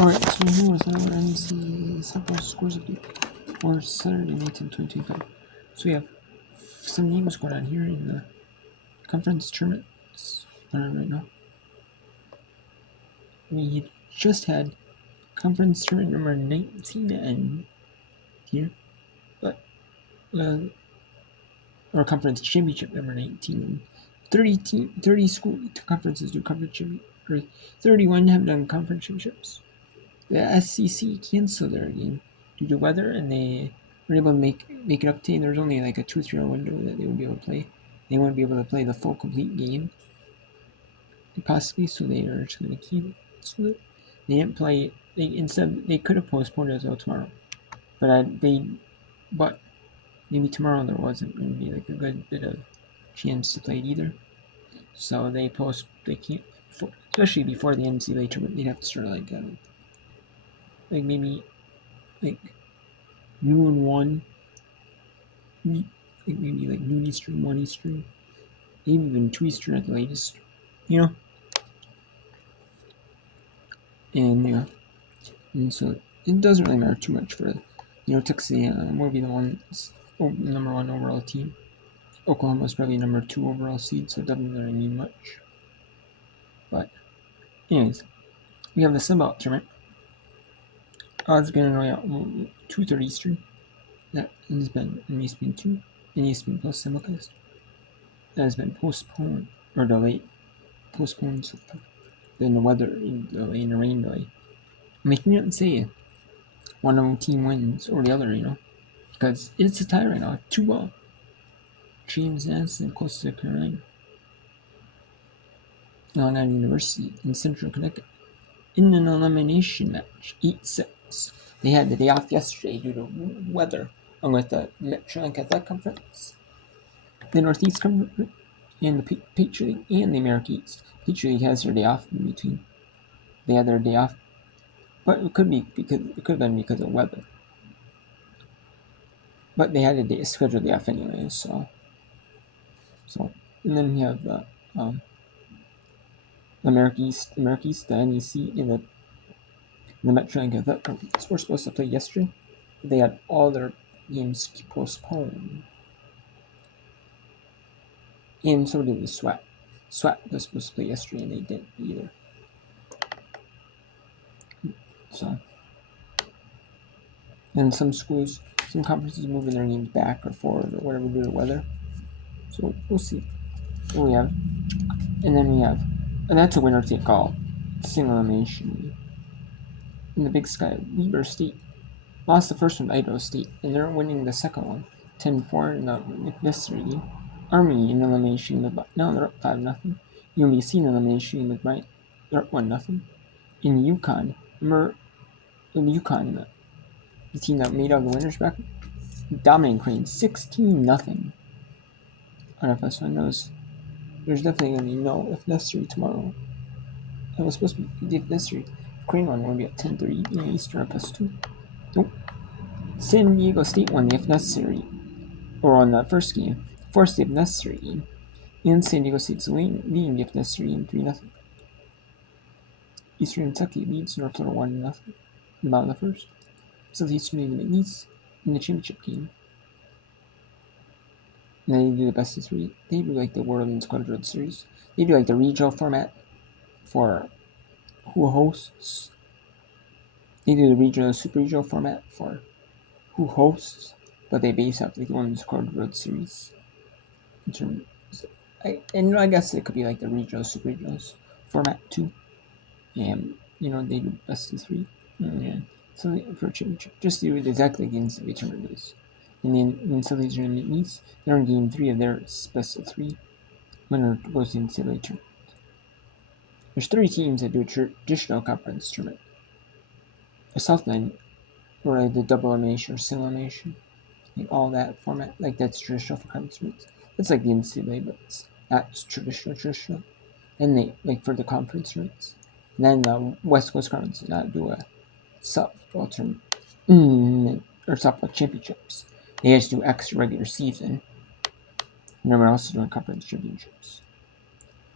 Alright, so here was our NCAA sample scores of the week for Saturday, May 10, 2025. So we have some games going on here in the conference tournaments going on right now. We just had conference tournament number 19 end here, but or conference championship number 19. 30 school conferences do conference championship, or 31 have done conference championships. The SEC canceled their game due to weather, and they were able to make it up to. There's only like a 2-3 hour window that they would be able to play. They wouldn't be able to play the full complete game, possibly. So they are just going to cancel it. They didn't play. They could have postponed it until tomorrow, but maybe tomorrow there wasn't going to be like a good bit of chance to play it either. So they can't, especially before the NCAA tournament. They'd have to start like maybe like noon 1, like maybe like noon Eastern, 1 Eastern, maybe even 2 Eastern at the latest, and so it doesn't really matter too much for, Texas A&M will be the number 1 overall team. Oklahoma's probably number 2 overall seed, so it doesn't really mean much. But anyways, we have the Sun Belt tournament. Odds going to out 2:30 Eastern. That has been in ESPN 2 and ESPN Plus simulcast. That has been postponed or delayed. Postponed so far. Then the weather delay and the rain delay. I mean, you didn't say one team wins or the other, because it's a tie right now. 2-2. James Nance and Coastal Carolina. Long Island University in Central Connecticut. In an elimination match, 8-6. They had the day off yesterday due to weather, along with the Metro Athletic Conference, the Northeast Conference, and the Patriot League, and the American East. Patriot League has their day off in between. They had their day off, but it could have been because of weather. But they had a scheduled day off anyway, so. And then we have the American East, the NEC, and the Metro Athletic Conference were supposed to play yesterday. They had all their games postponed. And so did the SWAT. SWAT was supposed to play yesterday, and they didn't either. So, and some conferences moving their games back or forward or whatever due to weather. So we'll see what we have. And then we have, and that's a winner take all, single elimination. In the Big Sky, Weber State lost the first one to Idaho State, and they're winning the second one, 10-4 in the necessary game. Army in elimination with now they're up 5-0. UMBC in elimination with Bryant, they're up 1-0. In Yukon, remember Yukon, the team that made out the winners bracket, dominating Crane 16-0 on FS1. There's definitely going to be no if necessary tomorrow. It was supposed to be if necessary. Crane one will be at 10:30 Eastern FS2. Nope. San Diego State won the if necessary, or on the first game, forced the if necessary game. And San Diego State's leading the if necessary in 3-0. Eastern Kentucky leads North Florida 1-0 in about the first. Southeastern New England East in the championship game. And then they do the best of 3. They do like the World and Squad Road Series. They do like the regional format for who hosts. They do the regional, super regional format for who hosts, but they base out like the Women's Squad Road Series. I guess it could be like the regional, super regionals format too. And they do best of 3. Yeah. So for a championship, just do it exactly against the tournament is. And then in Southeastern East, they're in game 3 of their best of 3. Winner goes to the NCAA tournament. There's 3 teams that do a traditional conference tournament. A Southland, or like the double elimination or single elimination, like all that format, like that's traditional for conference tournaments. That's like the NCAA, but it's not traditional. And they like for the conference tournaments. And then the West Coast Conference does not do a softball tournament or softball championships. They just do extra regular season. And then we're also doing conference championships.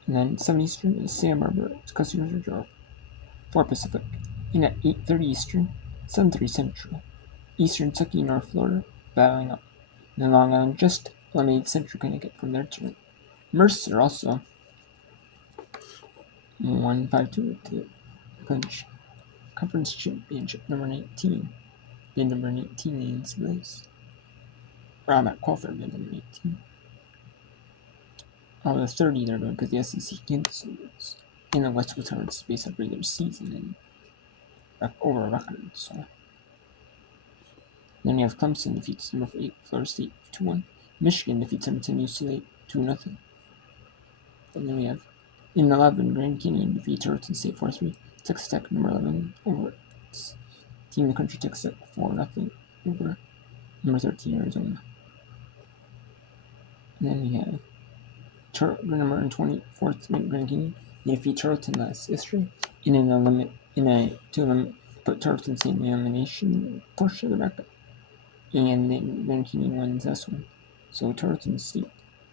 And then 7 Eastern is Sam Arbor, it's Customer Joe. 4 Pacific In at 8:30 Eastern, 7:30 Central. Eastern Kentucky, North Florida, battling up. And Long Island just eliminated Central Connecticut from their tournament. Mercer also won 5-2 to clinch Conference Championship number 19. Bid number 19 in NCAA. Or I'm at qualifier bid number 18. The 30 they're doing because the SEC canceled it. In the West Coast Conference based on regular season and over a record. So then you have Clemson defeats number 8 Florida State 2-1. Michigan defeats number 10 UCLA 2-0. And then we have in 11 Grand Canyon defeats Oregon State 4-3. Texas Tech number 11 over team in the country Texas Tech 4-0 over number 13 Arizona. And then we have number 24th Grand Canyon. They defeat Charlton last history to put Charlton in the elimination portion of the bracket. And then Grand Canyon wins this one. So Charlton State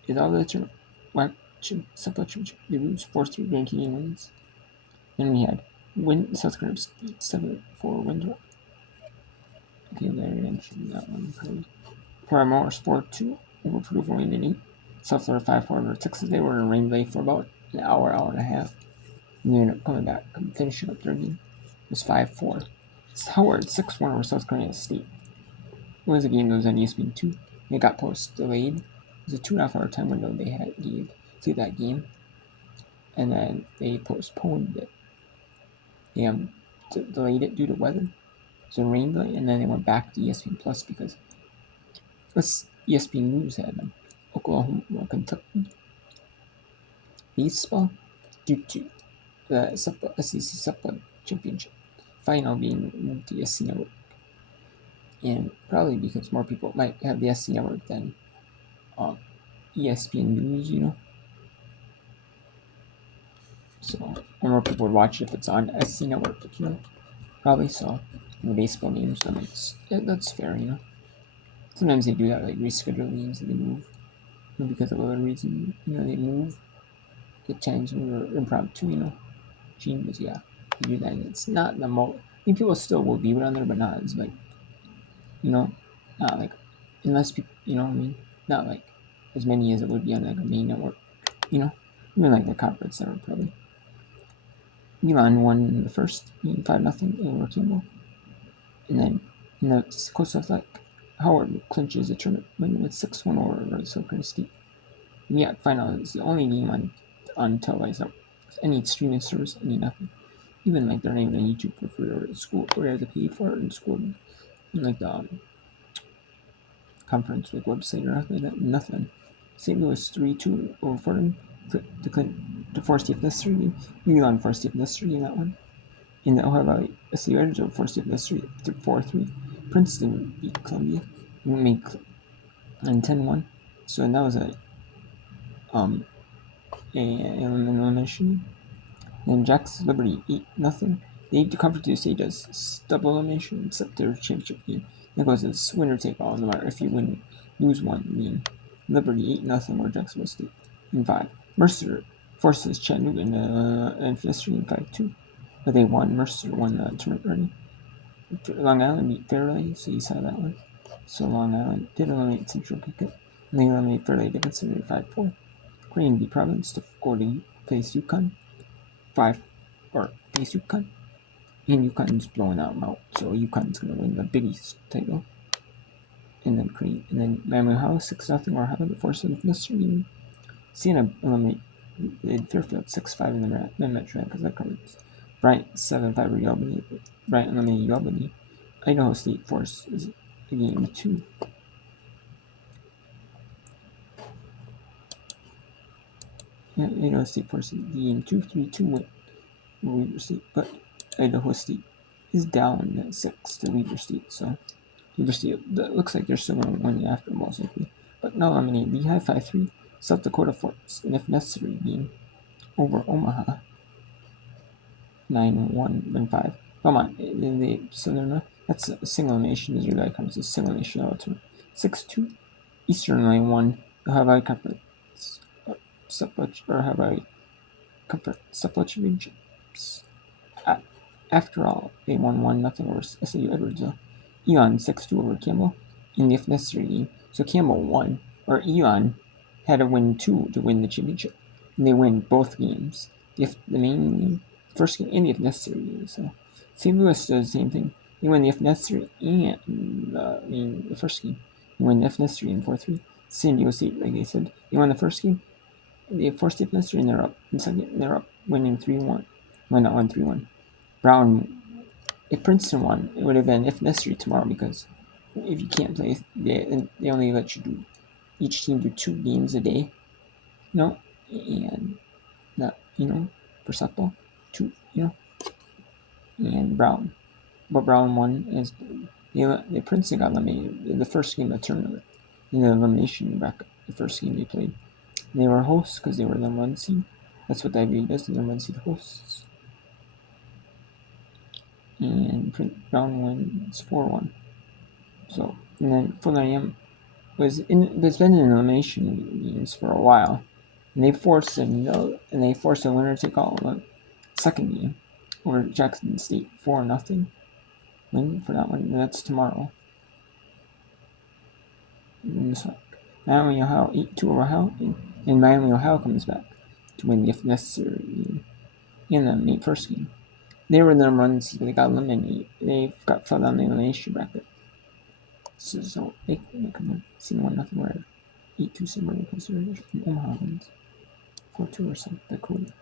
is all the championship. They lose 4-3. Grand Canyon wins. Then we had South Carolina State 7-4 Winthrop. Okay, I already mentioned that one probably. Paramore Sport 2 over Purdue 4-8. South Florida 5-4 over Texas. They were in a rain delay for about an hour and a half. And they ended up coming back, finishing up their game. It was 5-4. Howard 6-1 over South Carolina State. It was a game that was on ESPN2. And it got post-delayed. It was a 2.5 hour time window they had to that game. And then they postponed it. They delayed it due to weather. So rain delay, and then they went back to ESPN Plus because ESPN News had them. Oklahoma, Kentucky baseball due to the SEC Supplement Championship final being moved to SC Network. And probably because more people might have the SC Network than ESPN News, So more people would watch it if it's on SC Network, Probably so. In the baseball games, so that's fair, Sometimes they do that, like reschedule games that they move. Because of other reason, they move. At times when we're impromptu, changes, they do that. And it's not the most. I think people still will view it on there, but not as like, not like, unless people, what I mean? Not like as many as it would be on like a main network, Even like the conference network probably. Milan won the first game 5-0 over Campbell. And then in the course of like Howard clinches the tournament win with 6-1 over South Carolina State. And final is the only game on televised network. Any streaming service, any nothing. Even like they're not even on YouTube for free or school, or you have to pay for it in school. And like the conference like website or nothing like that. Nothing. St. Louis 3-2 over Fordham to force the history game. Milan forced the history in that one. In the Ohio Valley SC Riders over forced the history 4-3. Princeton beat Columbia and made 10-1. So that was an elimination. And Jack's Liberty 8-0. They conference to say does double elimination except their championship game. That goes as winner take all, no matter if you lose one. Liberty 8-0 over Jacksonville State in 5. Mercer forces Chattanooga in history in 5-2. But they won. Mercer won the tournament early. Long Island beat Fairleigh, so you saw that one. So Long Island did eliminate Central Connecticut, and they eliminated Fairleigh to consider 5-4. Crane beat Providence to go to face UConn. 5 or face UConn. And UConn's blowing them out, so UConn's gonna win the Big East title. And then Miami Ohio 6-0 or Ohio before 7th. Siena eliminated Fairfield 6-5 in the Metro because that covers. Bryant 7-5 over Albany. Bryant eliminated Albany. Idaho State forces a game 2. Idaho State forces game 2, 3-2 win over Weber State, but Idaho State is down at 6 to Weber State, so Weber State, that looks like they're still going to win after most likely. But now eliminate Lehigh 5-3, South Dakota force, and if necessary, game over Omaha 9-1 win 5. Come on, that's a single nation. Israeli Conference is single nation ultimate 6-2. Eastern Line 1. Ohio Conference or Ohio Conference Supplement Championships After all, they won 1-0 over SAU Edwards. Elon 6-2 over Campbell in the if necessary game. So Campbell won, or Elon had to win 2 to win the championship. And they win both games. The main game, first game, and the if necessary game. So St. Louis does the same thing. They win the if necessary and the first game. They win the if necessary in 4-3. San Diego State, like I said, they won the first game. They forced the if necessary and they're up. In the second, they're up, winning 3-1. Well, not 1-3-1. Brown, if Princeton won, it would have been if necessary tomorrow because if you can't play, they only let you do each team do 2 games a day, and not for softball, 2, and but Brown won as the Princeton got eliminated in the first game of the tournament in the elimination bracket. The first game they played, they were hosts because they were the 1 seed. That's what the IBA does. The 1 seed hosts. And Brown wins 4-1. So, and then Fulton AM has been in elimination games for a while, and they forced a winner take all the second game over Jackson State 4-0 win for that one. And that's tomorrow. Miami, Ohio 8-2 over Ohio, and Miami, Ohio comes back to win the if necessary in the first game. They were the number 1 seed, but they got eliminated. They got fell down the elimination bracket. So they come in, see 1-0 where 8-2 similar consideration. Omaha wins 4-2 or South Dakota.